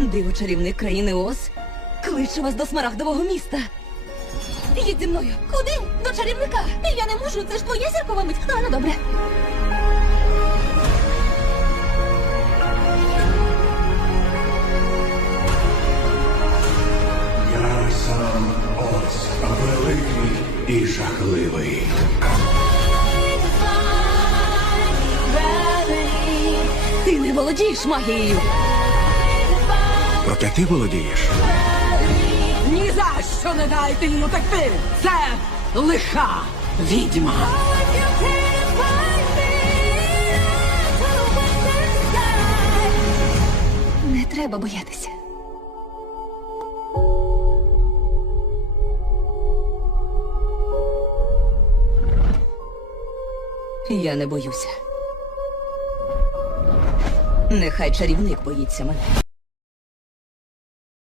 Диво чарівник країни Оз! Кличу вас до Смарагдового міста. Їдь зі мною. Куди? до чарівника. я не можу, це ж твоя зіркова мить, але на добре. Я сам Оз великий і жахливий. Ти не володієш магією. А ти володієш? Ні за що не дайте ну, так ти. Це лиха відьма! Не треба боятися! Я не боюся. Нехай чарівник боїться мене.